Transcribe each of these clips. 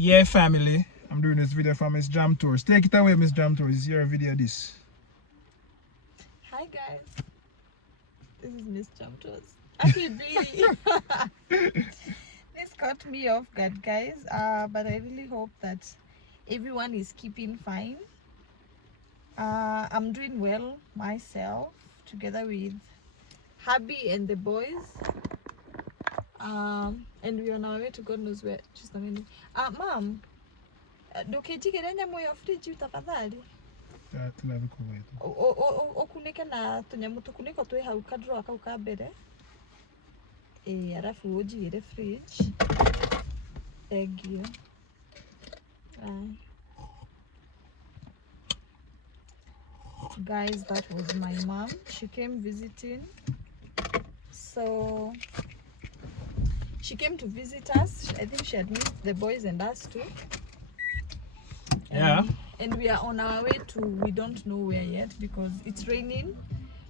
Yeah, family. I'm doing this video for Miss Jam Tours. Take it away, Miss Jam Tours. It's your video, this. Hi, guys. This is Miss Jam Tours. Actually, this caught me off guard, guys. But I really hope that everyone is keeping fine. I'm doing well myself, together with hubby and the boys. And we're on our way to God knows where. Just a minute. Mom, ndukijigerenya moyo fridge tafadhali. Okunike na tunyamu tukuniko twi hau kadro kau ka mbere. Arafu ujigire fridge. Thank you. Guys, that was my mom. She came visiting. So she came to visit us. I think she had missed the boys and us too. Yeah. And we are on our way to, we don't know where yet because it's raining.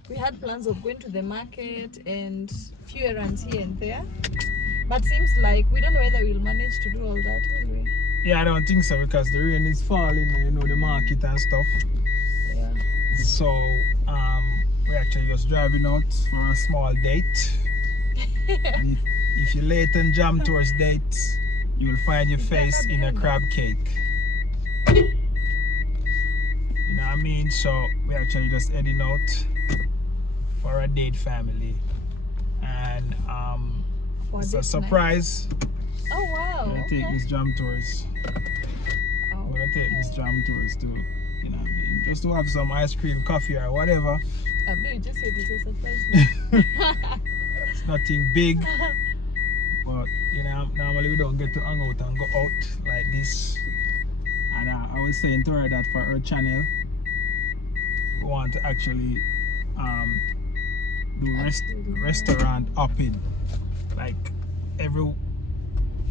We had plans of going to the market and few errands here and there. But seems like we don't know whether we'll manage to do all that, will we? Yeah, I don't think so because the rain is falling, you know, the market and stuff. Yeah. So, we're actually just driving out for a small date. And if you're late on Jam Tours dates, you will find your face in a crab cake. You know what I mean? So we're actually just heading out for a date, family. And it's a surprise. Night. Oh wow. We're gonna take Miss Jam Tours. We're gonna take Miss Jam Tours to, you know what I mean, just to have some ice cream, coffee or whatever. I you just said it's a surprise. It's nothing big. But you know, normally we don't get to hang out and go out like this. And I was saying to her that for her channel, we want to actually do restaurant hopping. Like every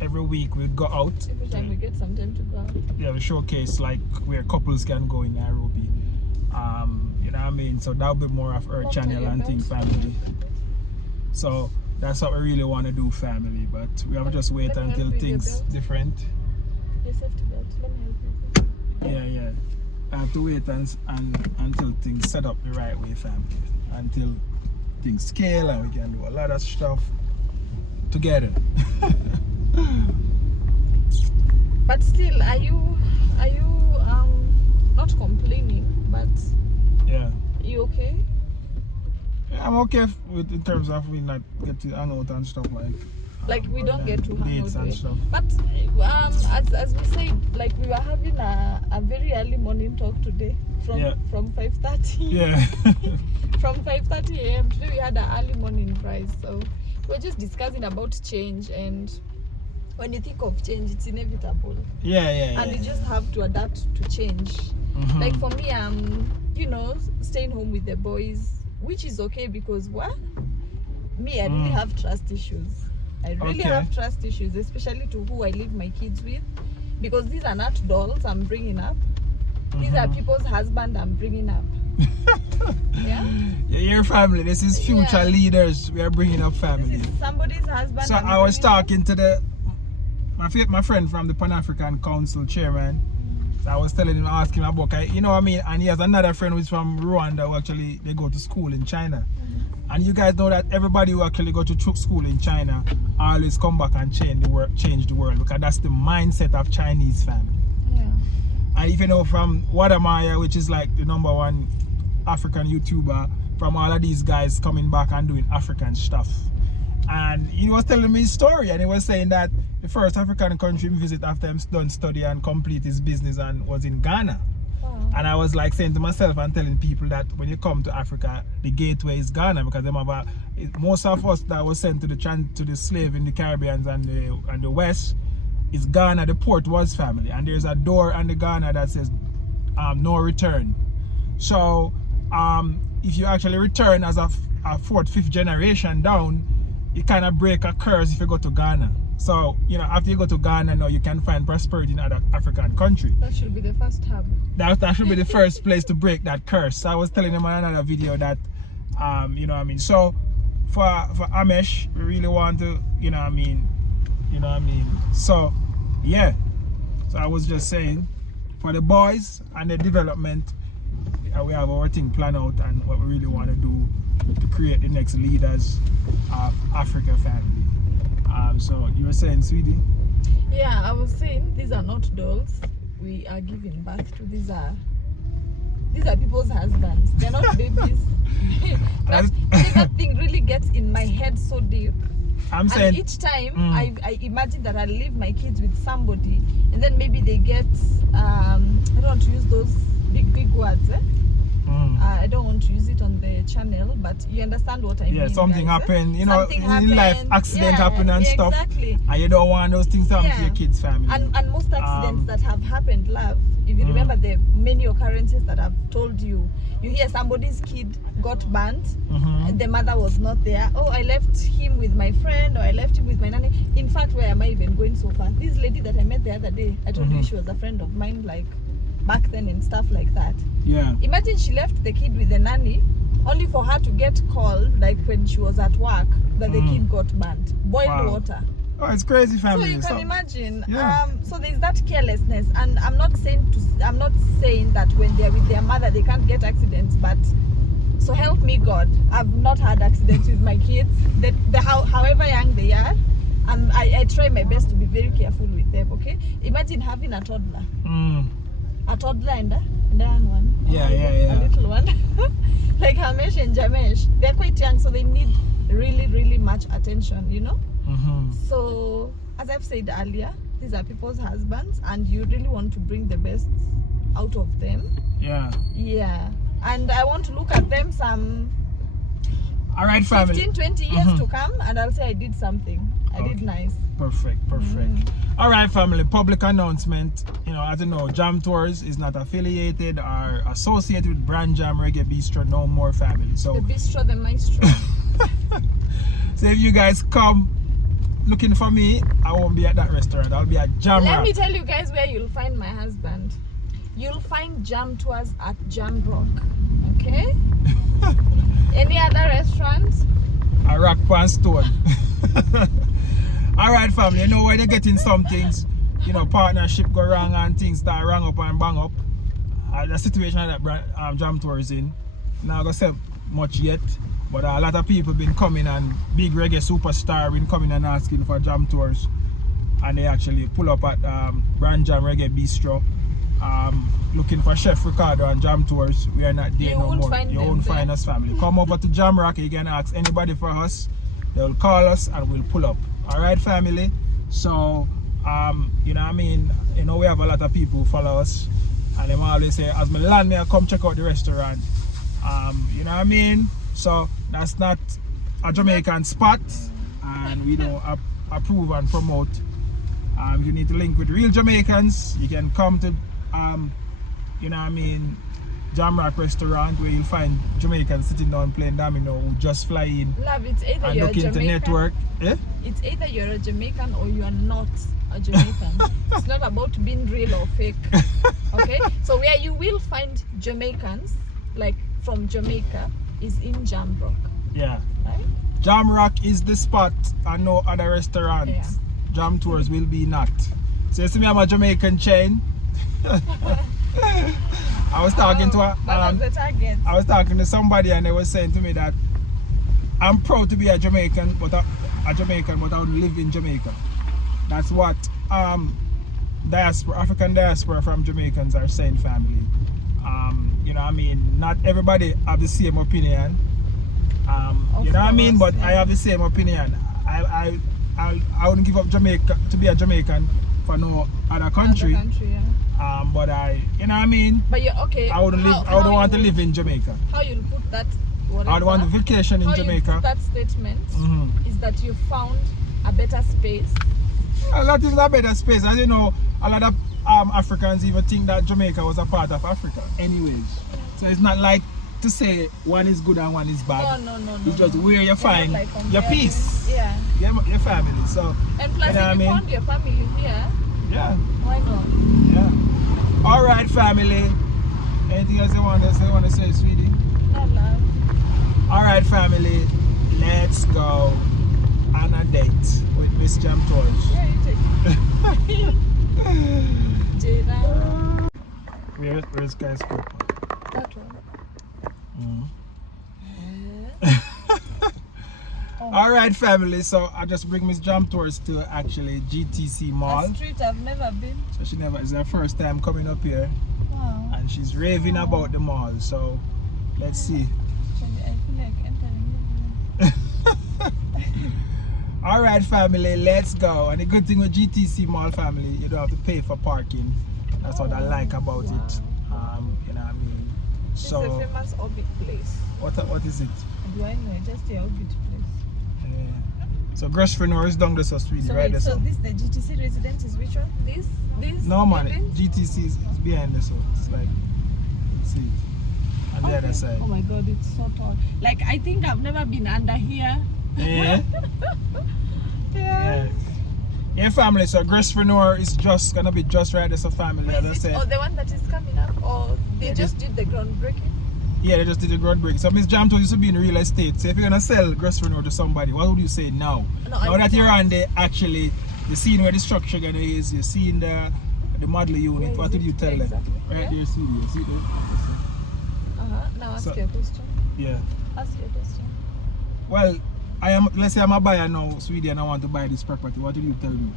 week we go out. Every time we get some time to go out. Yeah, we showcase like where couples can go in Nairobi. You know what I mean? So that'll be more of her channel and thing, family. So that's what we really want to do, family. But we have to just wait until things different. Your safety belt. Let me help you. Yeah. I have to wait until things set up the right way, family. Until things scale and we can do a lot of stuff together. But still, are you not complaining? But yeah. You okay? Yeah, I'm okay with in terms of we not get to hang out and stuff like we don't get to hang out and stuff. But as we said, like we were having a very early morning talk today from 5:30. Yeah. From 5:30 a.m. today we had an early morning rise. So we're just discussing about change, and when you think of change, it's inevitable. Yeah. And you just have to adapt to change. Mm-hmm. Like for me, staying home with the boys, which is okay because I really have trust issues. I really have trust issues, especially to who I leave my kids with, because these are not dolls I'm bringing up. These are people's husband I'm bringing up. Yeah, your family. This is future leaders. We are bringing up family. This is somebody's husband. So I was talking to my friend from the Pan-African Council chairman. So I was telling him, asking him about, you know what I mean, and he has another friend who's from Rwanda who actually they go to school in China. And you guys know that everybody who actually go to school in China always come back and change the world, because that's the mindset of Chinese family. Yeah. And if you know from Wadamaya, which is like the #1 African YouTuber, from all of these guys coming back and doing African stuff. And he was telling me his story, and he was saying that the first African country he visited after him done study and complete his business and was in Ghana. And I was like saying to myself and telling people that when you come to Africa, the gateway is Ghana, because most of us that was sent to the slave in the Caribbean and the West is Ghana. The port was family, and there's a door on the Ghana that says no return. So if you actually return as a 4th, 5th generation down, you kind of break a curse if you go to Ghana. So, after you go to Ghana now, you can find prosperity in other African country. That should be the first hub. That should be the first place to break that curse. So I was telling him in another video that, you know what I mean. So for Amesh, we really want to, you know what I mean. So yeah, So I was just saying, for the boys and the development, we have our thing planned out and what we really want to do to create the next leaders of Africa family. So you were saying, sweetie? Yeah, I was saying these are not dolls we are giving birth to. These are people's husbands. They're not babies. That thing really gets in my head so deep. I'm saying, and each time I imagine that I'll leave my kids with somebody, and then maybe they get I don't want to use those big words. I don't want to use it on the channel, but you understand what I mean. Yeah, something guys, happened, you something know, in life, accident happen and stuff. Exactly. And you don't want those things to happen to your kids' family. And most accidents that have happened, love, if you remember the many occurrences that I've told you, you hear somebody's kid got burnt, and the mother was not there. Oh, I left him with my friend, or I left him with my nanny. In fact, where am I even going so far? This lady that I met the other day, I told you she was a friend of mine, like back then and stuff like that. Yeah. Imagine she left the kid with the nanny, only for her to get called, like when she was at work, that the kid got burnt. Boiled water. Oh, it's crazy, family. So you can imagine. Yeah. So there's that carelessness, and I'm not saying that when they're with their mother they can't get accidents, but so help me God, I've not had accidents with my kids. However young they are, I try my best to be very careful with them. Okay, imagine having a toddler. A toddler and a young one. Yeah. A little one. Like Hamesh and Jamesh, they're quite young, so they need really much attention, you know. So as I've said earlier, these are people's husbands, and you really want to bring the best out of them. Yeah. And I want to look at them some all right, family, 15-20 years to come, and I'll say I did something. I did nice. Perfect. All right, family, public announcement. You know, as you know, Jam Tours is not affiliated or associated with Brand Jam Reggae Bistro no more, family. So the bistro, the maestro. So if you guys come looking for me, I won't be at that restaurant. I'll be at Jam Let Rock. me tell you guys where you'll find my husband. You'll find Jam Tours at Jam Rock. Okay? Any other restaurant? A rock pan stone. All right, family. You know where they're getting some things, you know, partnership go wrong and things start wrong up and bang up. The situation that Jam Tour is in, not gonna say much yet, but a lot of people been coming, and big reggae superstar been coming and asking for Jam Tours, and they actually pull up at Brand Jam Reggae Bistro, looking for Chef Ricardo and Jam Tours. We are not there no more. You won't find us, family. Come over to Jam Rock. You can ask anybody for us. They'll call us and we'll pull up. All right, family. So you know what I mean, you know, we have a lot of people who follow us, and they always say, as me land me, I come check out the restaurant. You know what I mean? So that's not a Jamaican spot, and we don't approve and promote. You need to link with real Jamaicans. You can come to you know what I mean, Jam Rock restaurant, where you'll find Jamaicans sitting down playing domino who just fly in. Love, it's either and you're looking a to Jamaican. network. Yeah? It's either you're a Jamaican or you are not a Jamaican. It's not about being real or fake. Okay? So where you will find Jamaicans, like from Jamaica, is in Jam Rock. Yeah. Right? Jam Rock is the spot and no other restaurant. Yeah. Jam Tours will be not. So you see me, I'm a Jamaican chain. I was talking to I was talking to somebody, and they were saying to me that I'm proud to be a Jamaican, but I would live in Jamaica. That's what African diaspora from Jamaicans are saying, family. You know what I mean? Not everybody have the same opinion. You know what I mean? But I have the same opinion. I wouldn't give up Jamaica to be a Jamaican for no other country. But you know what I mean? But you're okay. I wouldn't want to live in Jamaica. How you'll put that? I would want to vacation in Jamaica. How you put that statement is that you found a better space. A lot is a better space. As you know, a lot of Africans even think that Jamaica was a part of Africa. Anyways, so it's not like to say one is good and one is bad. No. It's just where you find like your peace. Yeah. Your family. So and plus, you know if you found your family here, yeah. Why not? Yeah. All right, family. Anything else you want to say, sweetie? No, love. All right, family. Let's go on a date with Miss Jam Tours. Yeah, you take it. Where's skyscraper? That one. Oh. All right, family. So I just bring Miss Jam Tours to actually GTC Mall. A street I've never been. So she never. It's her first time coming up here, Wow. and she's raving about the mall. So let's see. Actually, I feel like entering. All right, family. Let's go. And the good thing with GTC Mall, family, you don't have to pay for parking. That's what I like about it. You know what I mean? It's a famous Orbit place. What is it? Do I know? Just a Orbit place. So Grosvenor is down there, so sweetie, So right there. so this the GTC residence is which one? This? No man, building? GTC is behind there, so it's like, see it. On the other side. Oh my god, it's so tall. Like I think I've never been under here. Yeah. Yeah. Yeah, family. So Grosvenor is just gonna be just right there, so family. Wait, As I is it said. or the one that is coming up, or they just did the groundbreaking? Yeah, they just did the groundbreaking. So Miss Jam Tours used to be in real estate. So if you're gonna sell Grosvenor to somebody, what would you say now? No, Now that you're on there, actually, you're seeing where the structure gonna is, you're seeing the model unit. What did you tell them? Exactly. Right Yeah. there, see there. Now ask So- your question. Yeah. Ask your question. Well, let's say I'm a buyer now, Sweden, and I want to buy this property. What did you tell me?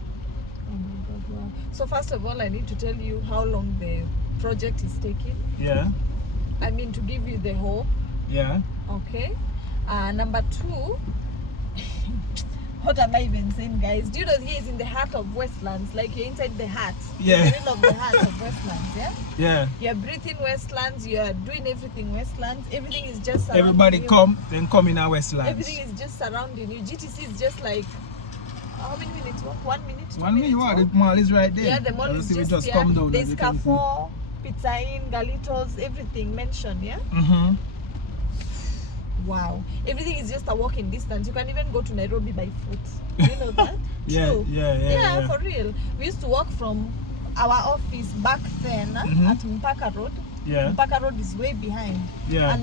Oh my god, wow. So first of all, I need to tell you how long the project is taking. Yeah. I mean, to give you the hope. Yeah. Okay. Number two, what am I even saying, guys? Do you know he is in the heart of Westlands? Like you're inside the heart. Yeah. In the middle of the heart of Westlands, yeah? Yeah. You're breathing Westlands, you're doing everything Westlands. Everything is just surrounding Everybody you. come in our Westlands. Everything is just surrounding you. GTC is just like, how many minutes walk? 1 minute? 2 1 minute, minutes what? walk? The mall is right there. Yeah, the mall is See, we just here. come down. There's as you can see. Carrefour, Pizza Inn, Galitos, everything mentioned, yeah? Mm-hmm. Wow. Everything is just a walking distance. You can even go to Nairobi by foot. Do you know that? Yeah, True. yeah. For real. We used to walk from our office back then at Mpaka Road. Yeah. Mpaka Road is way behind. Yeah.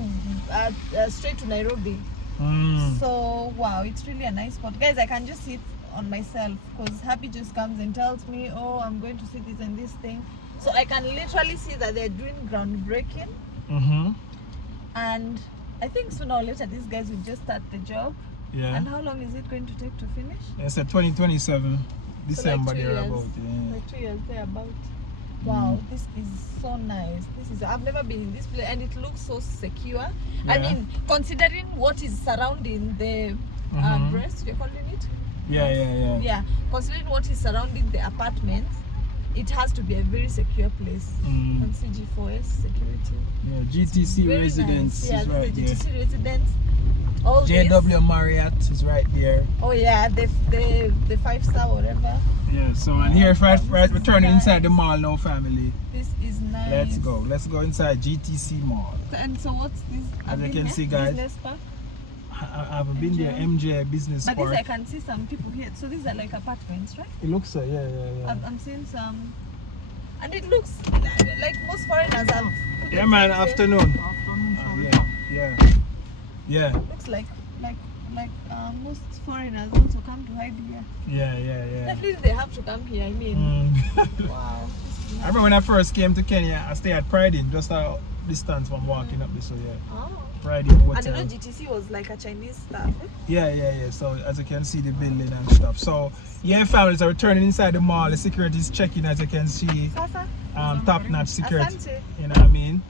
And straight to Nairobi. Mm. So, wow, it's really a nice spot. Guys, I can just see it on myself because Happy just comes and tells me, oh, I'm going to see this and this thing. So I can literally see that they're doing groundbreaking. Mm-hmm. And I think sooner or later these guys will just start the job. Yeah. And how long is it going to take to finish? It's a 2027 December 2 there years. about. Yeah. Like 2 years there about. Wow, this is so nice. I've never been in this place and it looks so secure. I Yeah. mean, considering what is surrounding the breast, you're calling it? Yeah. Yeah, considering what is surrounding the apartment, it has to be a very secure place. On CG4S security. Yeah, GTC Very residence nice. Yeah, is this right is the there. GTC residence. All JW this. Marriott is right there. Oh yeah, the 5-star whatever. Yeah, so and here right This we're is turning nice. inside the mall now, family. This is nice. Let's go inside GTC Mall. And so what's this? As you can see, guys, Business park? I haven't been there. MJ Business But Park. this I can see some people here. So these are like apartments, right? It looks so, yeah. I'm seeing some, and it looks like most foreigners have. put Yeah, it man. here. Afternoon. Yeah. Looks like most foreigners also come to hide here. Yeah. Definitely they have to come here. I mean, wow. I remember when I first came to Kenya, I stayed at Pride Inn, just a distance from walking up this. So yeah, Oh. Pride Inn And Hotel. you know GTC was like a Chinese stuff. Yeah. So as you can see the building and stuff. So yeah, families are returning inside the mall. The security is checking, as you can see. Sasa? Top-notch security. Asante. You know what I mean?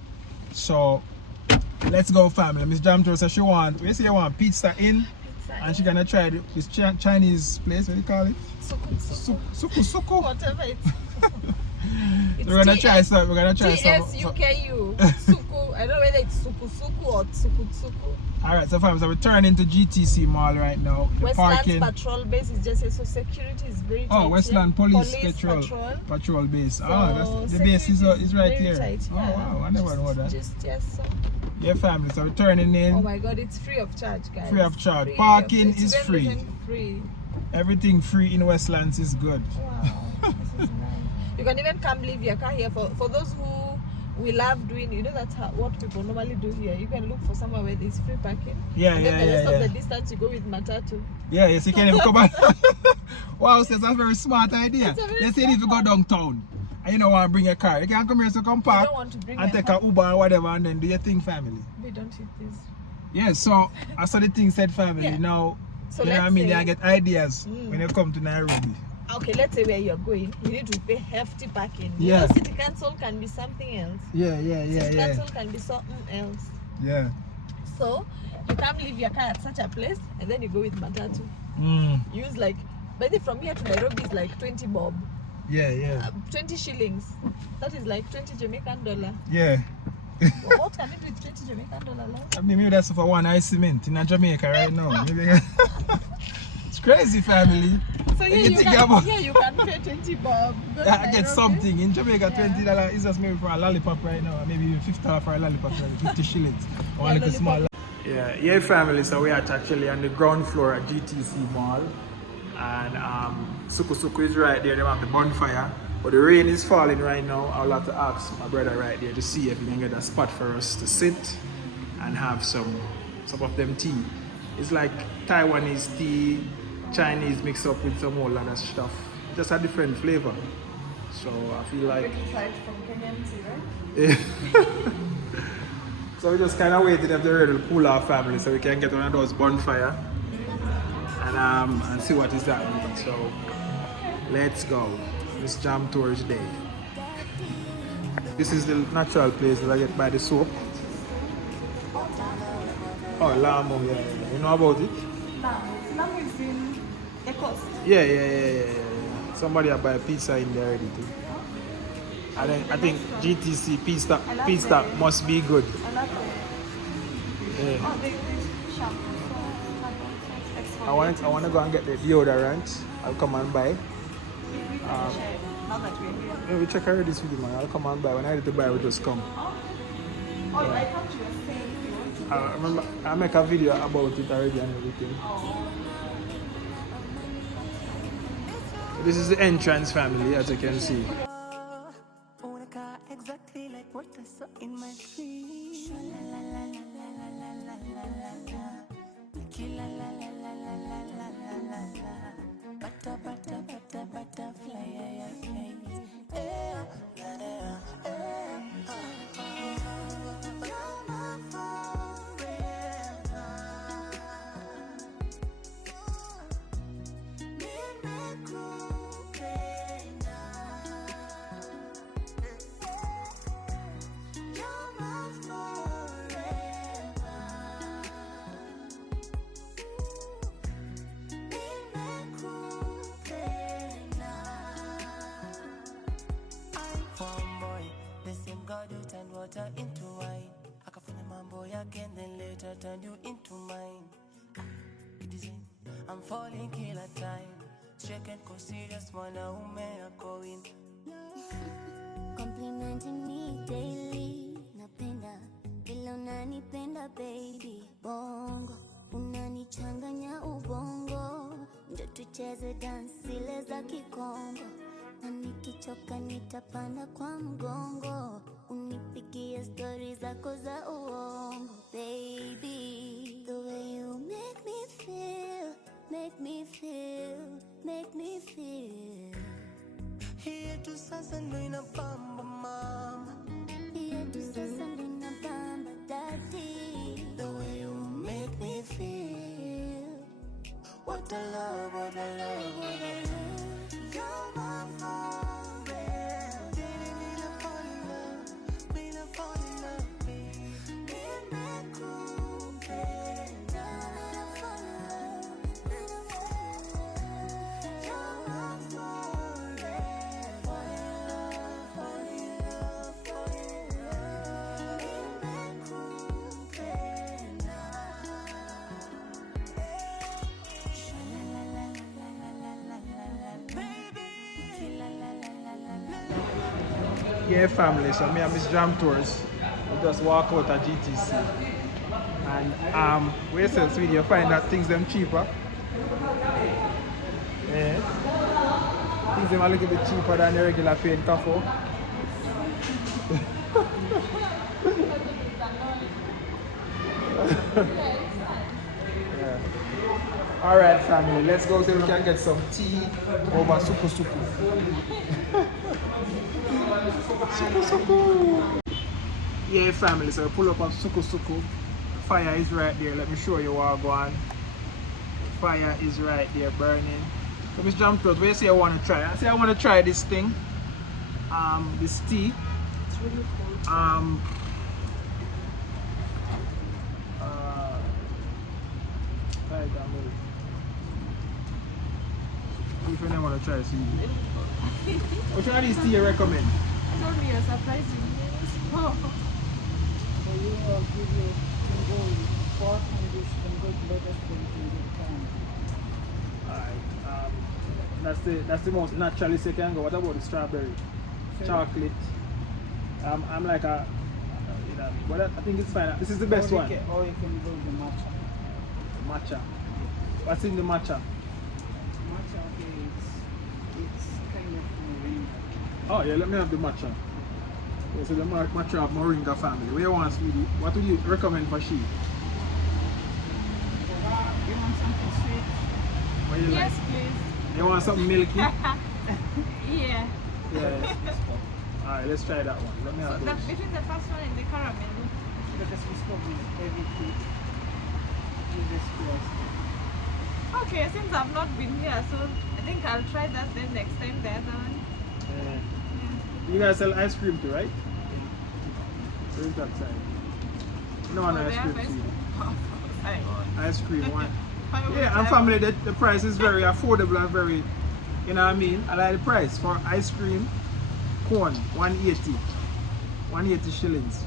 So let's go, family. Miss Jam Tours says she want. We say you want pizza in, and she gonna try this Chinese place. What do you call it? Suku. Whatever it's. We're gonna try some. We're gonna try some. TSUKU. Suku. I don't know whether it's suku or tsuku. All right, so families are returning to GTC Mall right now. The Westlands parking. patrol base is just so security is very tight. Oh, Westland Police patrol. Patrol base. So That's the base is right very here. tight, Oh yeah. wow, I never know that. Just so. Yeah, families are returning in. Oh my God, it's free of charge, guys. Free of charge. Parking It's is even free. written free. Everything free in Westlands is good. Wow, this is nice. You can even come leave your car here for those who we love doing. You know that's what people normally do here. You can look for somewhere where there's free parking. Yeah, and then yeah, the rest yeah. of the distance you go with matatu. Yeah, yes, you can even come back. Wow, so that's a very smart idea. It's a very Let's say if you go downtown and you don't want to bring a car, you can come here to come park don't want to bring and a take car? a Uber or whatever and then do your thing, family. We don't eat this. Yeah, so I saw the thing said, family. Yeah. Now, So you know what I let's mean? say- I get ideas when you come to Nairobi. Okay, let's say where you're going, you need to pay hefty parking. Yeah. You know, city council can be something else. Yeah. City council can be something else. Yeah. So you can't leave your car at such a place and then you go with matatu. Use like, by the from here to Nairobi is like 20 bob. Yeah. 20 shillings. That is like 20 Jamaican dollar. Yeah. What can it be with 20 Jamaican dollar? Like? I mean, maybe that's for one ice cement in Jamaica right now. Maybe it's crazy, family. So When you think about- you can pay 20 bob. Go to I get Nairobi. something in Jamaica. Yeah. $20 is just maybe for a lollipop right now, maybe even $50 for a lollipop, 50 shillings. One little small. Yeah, family. So we are actually on the ground floor at GTC Mall, and Suku is right there. They have the bonfire, but the rain is falling right now. I'll have to ask my brother right there to see if he can get a spot for us to sit and have some of them tea. It's like Taiwanese tea, Chinese mixed up with some whole other stuff. Just a different flavor. So I feel like. Aside from Kenyan tea, right? So we just kind of waiting if they're ready to cool our family so we can get one of those bonfire and see what is happening. So let's go. It's Jam Tours Day. This is the natural place that I get by the soap. Oh, Lamo, yeah. You know about it? Lamb is in the coast. Yeah. Somebody buy pizza in there already too. And then I think GTC pizza must be good. I love it. Yeah. Oh, they shop. I want to go and get the deodorant. I'll come and buy. Now that we're here. Yeah, we check already this video, man. I'll come and buy. When I need to buy, we just come. Oh, I thought you were saying you want to. I remember I make a video about it already and everything. This is the entrance, family, as you can see. Exactly like what I saw in my dream. Water into wine. Akafanya mambo yake and then later turn you into mine. It is in, I'm falling kila time. Straight and go serious, mwanaume ako in. Complimenting me daily. Napenda vile unanipenda baby. Bongo unanichanganya ubongo. Ndio tucheze dance zile za Kikongo. Na nikichoka nitapanda kwa mgongo. Unipigie story zako za uongo baby. The way you make me feel, make me feel, make me feel. Here to sasa ndo inabamba mama. Here to sasa ndo inabamba daddy. The way you make me feel. What a love, what a love, what a love. You're my forever. Didn't mean to fall in love, mean to fall in love, baby. In my cool bed, didn't fall in love, You're my forever. Fall in love, fall in love, fall in love. In my cool bed Yeah, family. So me and Miss Jam Tours, we just walk out at GTC, and we sell video. You find that things them cheaper. Yeah, things them a little bit cheaper than the regular paying coffee. Yeah. All right, family. Let's go so we can get some tea over suku suku. Suku suku. Yeah, family. So we pull up on suku suku. Fire is right there. Let me show you what I go on. Fire is right there burning. So Miss Jam Throat, where you say I want to try? I say I want to try this thing. This tea. It's really cold. Which one I want to try, see? Which one of these tea you recommend? I told me you're surprising me. Oh. So you will give you can go pork and this can go lettuce then you can Alright, that's the most naturally second go. What about the strawberry? Chocolate. I'm like a you know, but I think it's fine. This is the best one. Or you can go the matcha. Matcha. What's in the matcha? Matcha, okay, it's kind of moringa. Oh yeah, let me have the matcha. Yeah, so the matcha of Moringa family. Where you want, sweetie? What would you recommend for she? You want something sweet? What you Yes, like? please. You want something milky? Yeah. Yeah. Alright, let's try that one. Let me So have that those. between the first one and the caramel. Because we stop with heavy food. You just close. Okay, since I've not been here, so I think I'll try that then next time the other one. Yeah. Yeah. You guys sell ice cream too, right? Where's that side? No one Oh, ice they cream, have ice sweetie. cream. I want. Ice cream one. Why would Yeah, I and have- family, the price is very affordable and very, you know what I mean? I like the price for ice cream, cone, 180. 180 shillings.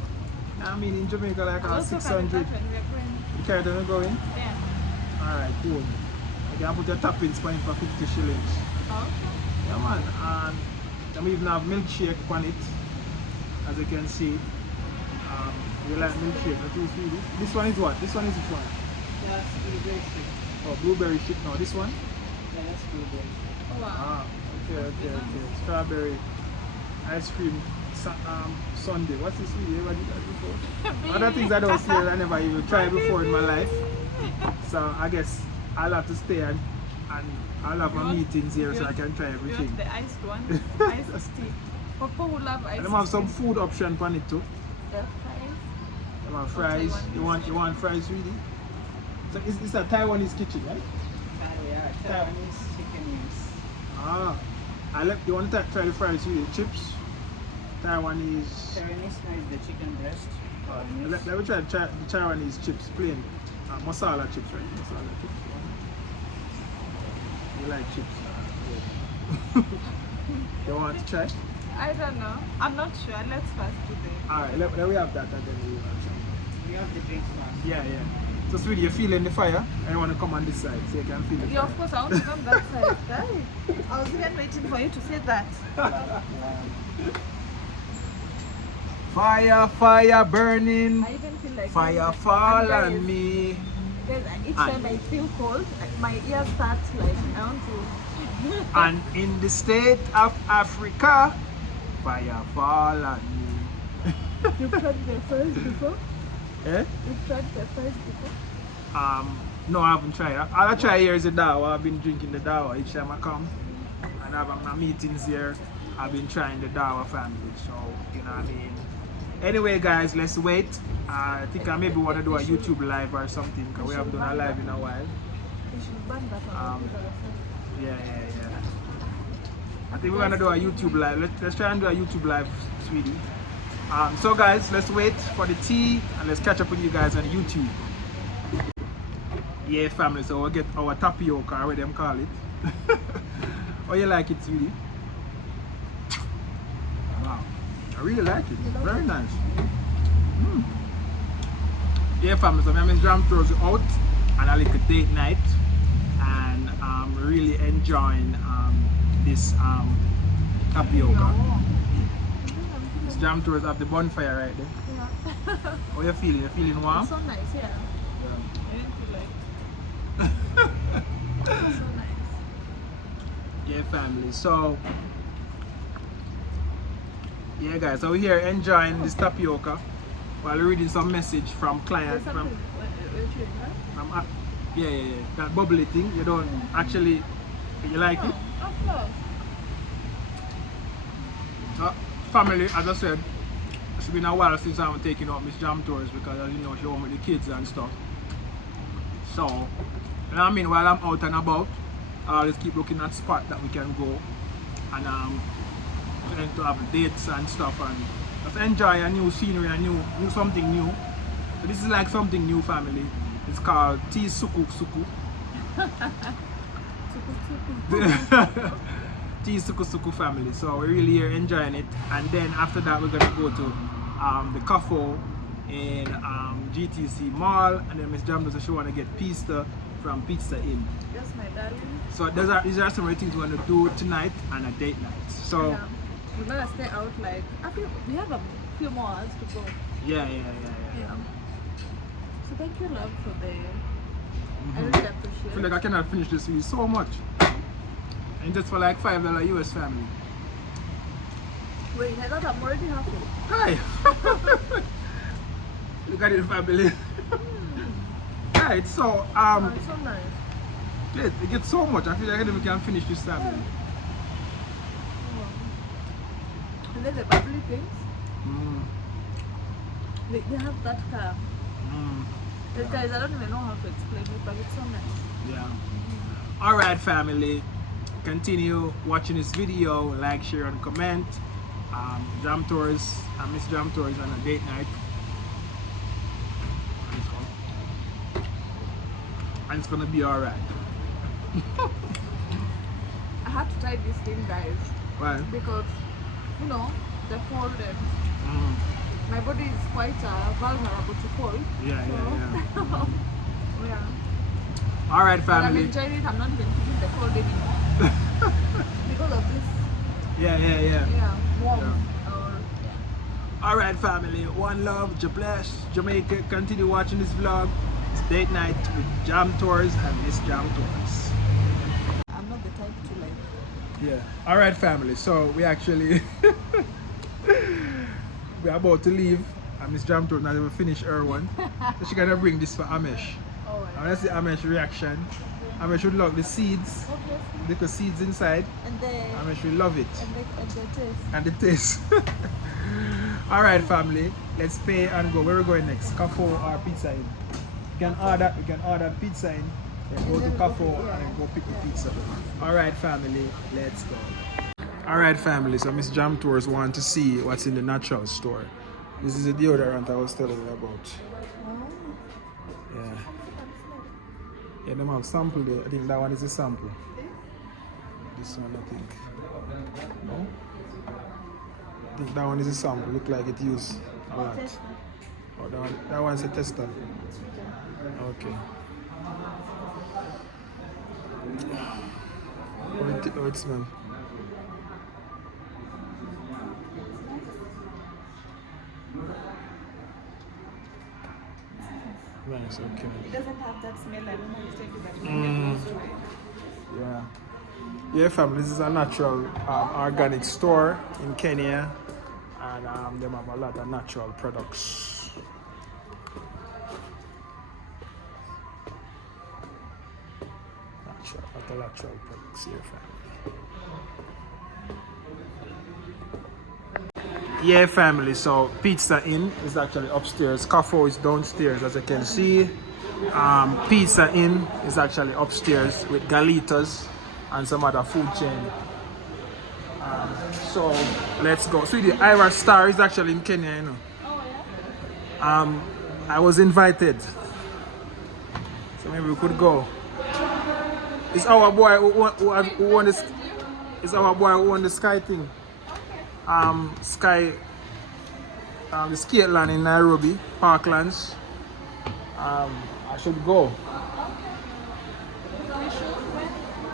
You know what I mean? In Jamaica, like I'll also 600. carry that when we're going. You carry them going? Yeah. Alright, cool. You can put your toppings for 50 shillings. Okay. Yeah, man. And then we even have milkshake on it, as you can see. You like milkshake, not too sweet. This one is what? This one is which one? That's blueberry shake. Oh, blueberry shake. No, this one? Yeah, that's blueberry shake. Oh, wow. Ah, okay. Strawberry ice cream sundae. What's this? You ever did that before? Other things I don't see, I never even tried before in my life. So I guess I'll have to stay and I'll have my meetings here so I can try You everything. want the iced one? Iced tea. For people who love ice And them have some cream. food option on it too. The fries. Them have fries. You want fries, sweetie? So it's a Taiwanese kitchen, right? Yeah, Taiwanese chicken wings. Ah, you want to try the fries with the chips? Taiwanese. Taiwanese now is the chicken breast. Let me try the Taiwanese chips, plain masala chips, right? Masala chips. You like chips? You want to try? I don't know. I'm not sure. Let's first do the. Alright, let me have that and then we will try. We have the drinks first. Yeah. So sweetie, you're feeling the fire and you want to come on this side so you can feel the Yeah, fire. of course, I want to come that side. Right? I was even waiting for you to say that. Fire burning. I even feel like Fire fall guys, on me. Guys, each And- time I feel cold, my ears start like I want to. And in the state of Africa, fire fall on me. You've tried the fries before? Eh? You've tried the fries before? No, I haven't tried. All I try here is the dawa. I've been drinking the dawa each time I come. And I have my meetings here. I've been trying the dawa family. So, you know what I mean? Anyway, guys, let's wait. I think I maybe want to do a YouTube live or something because we haven't done a live in a while. You should ban that on the Yeah. I think we're gonna do a YouTube live. Let's try and do a YouTube live, sweetie. So guys, let's wait for the tea and let's catch up with you guys on YouTube. Yeah, family. So we'll get our tapioca, or what them call it. Oh, you like it, sweetie? Wow, I really like it. Very nice. Yeah, family. So Miss Jam throws it out and a little date night, and I'm really enjoying this tapioca. Miss Jam throws up the bonfire right there. Yeah. How you feeling? You feeling warm? It's so nice, yeah. I didn't feel like it's so nice. Yeah, family. So yeah, guys. So we're here enjoying this tapioca while reading some message from client There's something from yeah. That bubbly thing. You don't actually. You like it? Of course. Oh, family, as I said, it's been a while since I haven't taken out Miss Jam tours because, as you know, she home with the kids and stuff. So, you know what I mean, while I'm out and about, I'll just keep looking at spots that we can go and to have dates and stuff and just enjoy a new scenery and new something new. So this is like something new, family. It's called Tea Suku Suku. Tea Suku Suku, family. So we're really here enjoying it. And then after that, we're gonna go to the cafe in GTC Mall, and then Miss Jam does she want to get pizza from Pizza Inn. Yes, my darling. So these are some of the things we're gonna do tonight and a date night. So Yeah. We're gonna stay out like we have a few more hours to go. yeah. Yeah. So thank you, love, for the. I really I appreciate. feel like I cannot finish this with so much. And just for like $5 US, family. Wait, I thought I'm already halfway. Hi. Look at it, family. Right, so Oh, it's so nice. it gets so much. I feel like I don't even can finish this family. And then the bubbly things, Mm. they have that car. Mm. The guys, I don't even know how to explain it, but it's so nice. Yeah. All right, family. Continue watching this video. Like, share, and comment. Jam tours. I miss Jam tours on a date night. And it's gonna be all right. I had to try this thing, guys, Well, because you know the cold and mm, my body is quite vulnerable to cold. yeah. Yeah. All right, But I'm family. enjoying it. I'm not even feeling the cold anymore because of this. Yeah. Yeah, warm. Yeah. Or All right, family. One love, bless Jamaica. Continue watching this vlog. It's date night with Jam Tours and Miss Jam Tours. I'm not the type to like. Yeah. All right, family. So we actually we're about to leave, and Miss Jam Tours not even finished her one. So she gonna bring this for Amesh. Oh, I wanna see Amesh reaction. Amesh would love the seeds, obviously. little seeds inside. And the Amesh will love it. and the taste. And the taste. All right, family, let's pay and go. Where are we going next? Cafe or Pizza Inn? We can order Pizza Inn, then go to Cafe and then go pick the pizza. All right, family, let's go. All right, family, so Miss Jam Tours want to see what's in the natural store. This is the deodorant I was telling you about. Yeah, them have sample there. I think that one is a sample. This one, I think. No? I think that one is a sample. Look like it used a lot. Oh, that one's a tester. Okay. How it smells? Nice, okay. It doesn't have that smell. I don't know if it's that. Yeah. Yeah, fam, this is a natural organic store in Kenya, and they have a lot of natural products. Natural products here, family. Yeah, family, so Pizza Inn is actually upstairs. Cafe is downstairs, as you can see. Pizza Inn is actually upstairs with galitas and some other food chain. So let's go. So the Ira Star is actually in Kenya, you know. Oh yeah. I was invited, so maybe we could go. It's our boy who won this. It's our boy who won the Sky thing. Sky, the skate land in Nairobi, Parklands. I should go.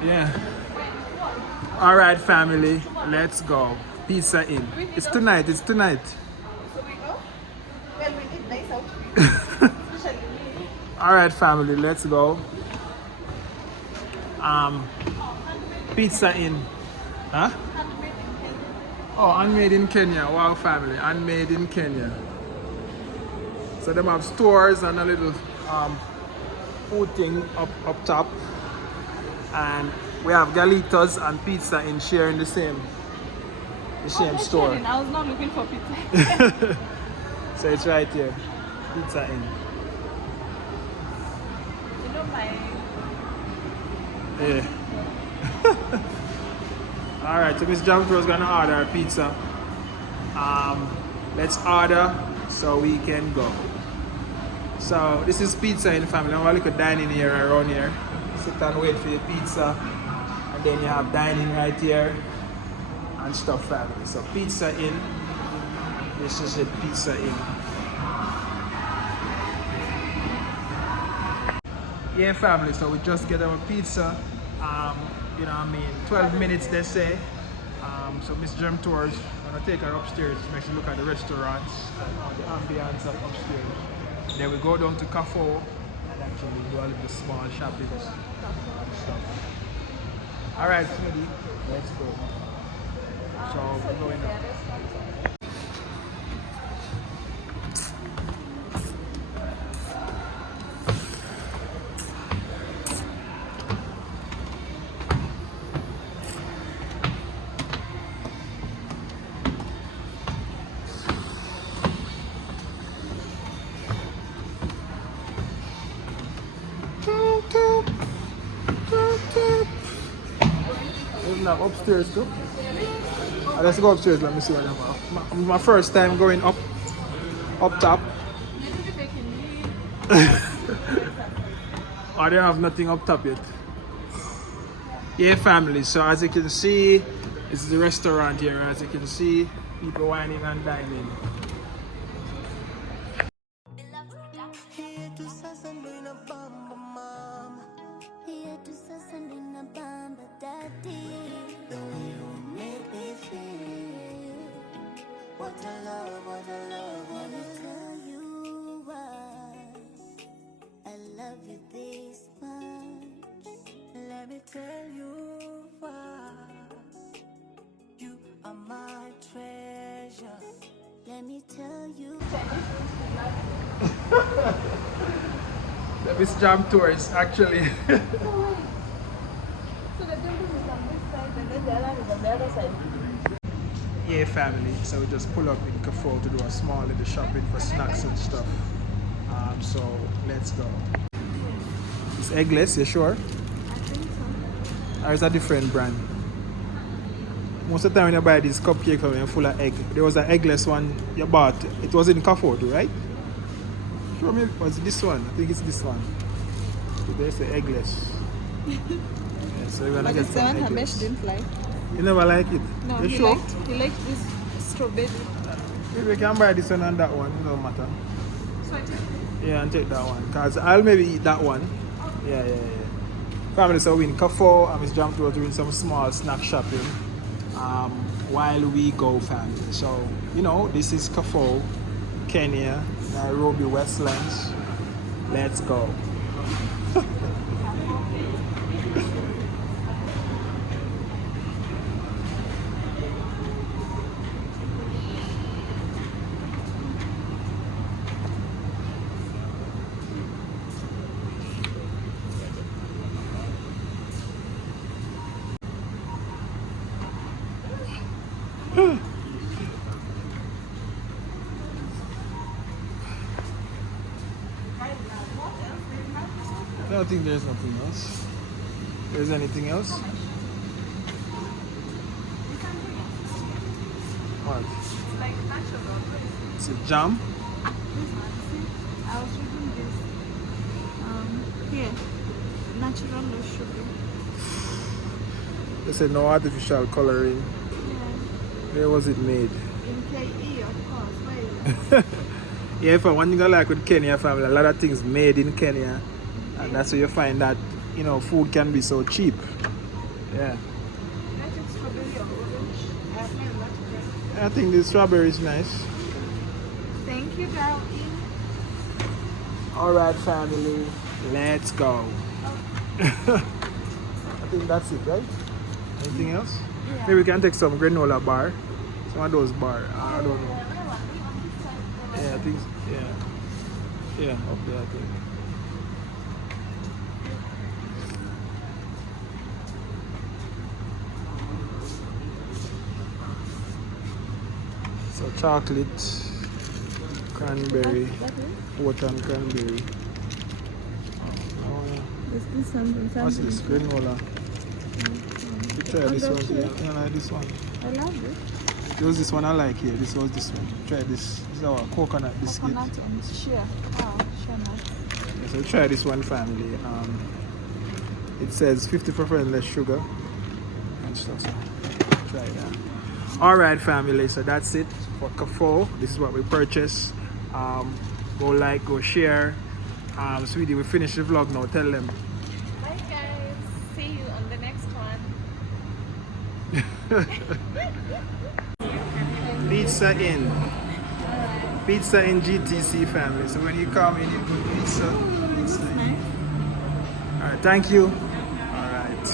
Yeah. All right, family, let's go. Pizza Inn. It's tonight. It's tonight. So we go. Well, we need nice outfits. Especially me. All right, family, let's go. Pizza Inn. Huh? Oh, handmade in Kenya. Wow, family, handmade in Kenya. So them have stores and a little food thing up top, and we have galitas and pizza in sharing the The same that's store. fine. I was not looking for pizza. So it's right here. Pizza Inn. You know my. Yeah. Alright, so Miss Jamfro is gonna order a pizza. Let's order so we can go. So this is Pizza Inn, family. I'm gonna look at dining here around here. Sit and wait for your pizza. And then you have dining right here and stuff, family. So Pizza Inn. This is it, Pizza Inn. Yeah, family, so we just get our pizza. You know what I mean, 12 minutes they say. So Miss Gem Tours, I'm gonna take her upstairs to make her look at the restaurants and the ambience of upstairs. Then we go down to Cafe and actually do a little small shopping and stuff. Alright, sweetie, let's go. So we're going now. Upstairs too. Let's go upstairs. Let me see what I'm about. My first time going up top. I don't have nothing up top yet. Yeah, family. So as you can see, this is the restaurant here. As you can see, people whining and dining. Here to Sasandina Bamba Mama. Here to Sasandina Bamba Daddy. The way you make me feel. What a love, what a love, what Let a me tell you why I love you this much. Let me tell you why. You are my treasure. Let me tell you. The Miss Jam Tour is actually. So the temple is on this side and then the other is on the other side. Yeah, family. So we just pull up in Kafo to do a small little shopping for snacks and stuff. So let's go. It's eggless, you sure? I think so. Or is a different brand? Most of the time when you buy this cupcake from me, full of egg. There was an eggless one you bought. It was in Kafo too, right? Show me, was it this one? I think it's this one. So there's the eggless. Yeah, so we're gonna But get it's the some one Hamesh eggless. didn't like. You never like it? No, You he sure? liked this strawberry. Maybe we can buy this one and that one, it don't matter. So I take Yeah, and take that one. Because I'll maybe eat that one. Yeah. Family, so we in Kafo and Miss Jam Tour doing some small snack shopping while we go, family. So, you know, this is Kafo, Kenya, Nairobi, Westlands. Let's go. I don't think there's nothing else. There's anything else? What? like natural. It's a jam? This one, see? I was reading this. Here. Natural, no sugar. They said no artificial coloring. Yeah. Where was it made? In KE, of course. Where is it? Yeah, if I one thing I like with Kenya family, a lot of things made in Kenya. And that's where you find that, you know, food can be so cheap. Yeah. I think strawberry or orange. I have not a lot of them. I think the strawberry is nice. Thank you, darling. Alright, family, let's go. I think that's it, right? Anything else? Yeah. Maybe we can take some granola bar. Some of those bar. I don't know. Yeah, I think, yeah. Yeah, up there, I think. chocolate, cranberry, oat and cranberry. Is this something? What's this? Granola. You try this one. You like this one? I love it. There was this one I like here. This was this one. Try this. This is our coconut biscuit. Coconut and shea. Wow, shea nuts. Yeah, so try this one, family. It says 50% less sugar and stuff. So try that. All right, family. So that's it for Kafo. This is what we purchased. Go like, go share. Sweetie, we finished the vlog now. Tell them. Bye guys. See you on the next one. Pizza in. Pizza in GTC, family. So when you come in, you put pizza. Pizza in. All right, thank you. All right.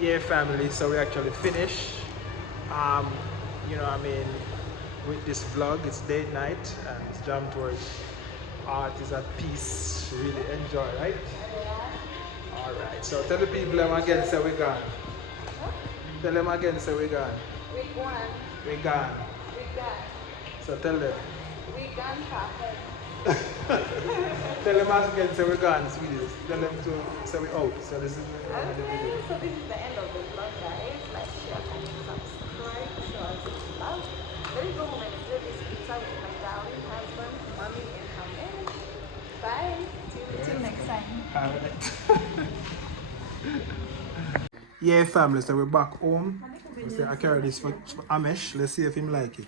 Yeah, family. So we actually finished. You know, I mean, with this vlog, it's date night and it's jam towards art is at peace. Really enjoy, right? All right. So tell the people them again, say we gone. Tell them again, say we gone. We gone. We gone. We gone. So tell them. We gone perfect. Tell them again, say we gone, sweeties. Tell them to say we out. So this is the end of the video. So this is the end of the vlog, guys. Like, share, and subscribe. Show us love. Let me go home and enjoy this pizza with my darling husband, mommy, and Hamel. Bye. Till next time. Alright. Yeah, family, so we're back home. I carry this for Amesh. Let's see if him like it.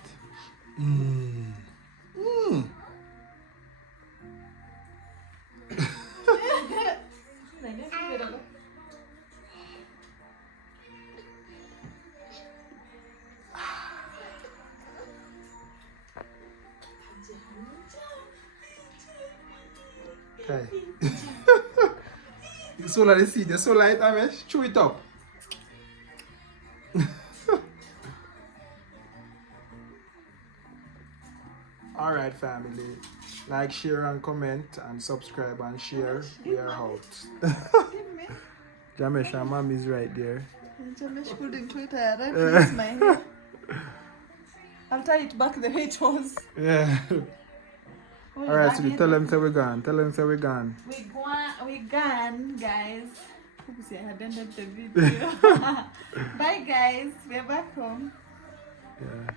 Okay. It's so light, see, it's so light, Amesh. Chew it up. Alright, family. Like, share, and comment, and subscribe and share. We are out. Jamesh and mommy's right there. Jamesh couldn't Twitter. I don't my hair. I'll tie it back the way it was. Yeah. Alright, so tell them say we're gone. Tell them say we're gone. We gone, guys. Oops, I had ended the video. Bye, guys. We're back home. Yeah.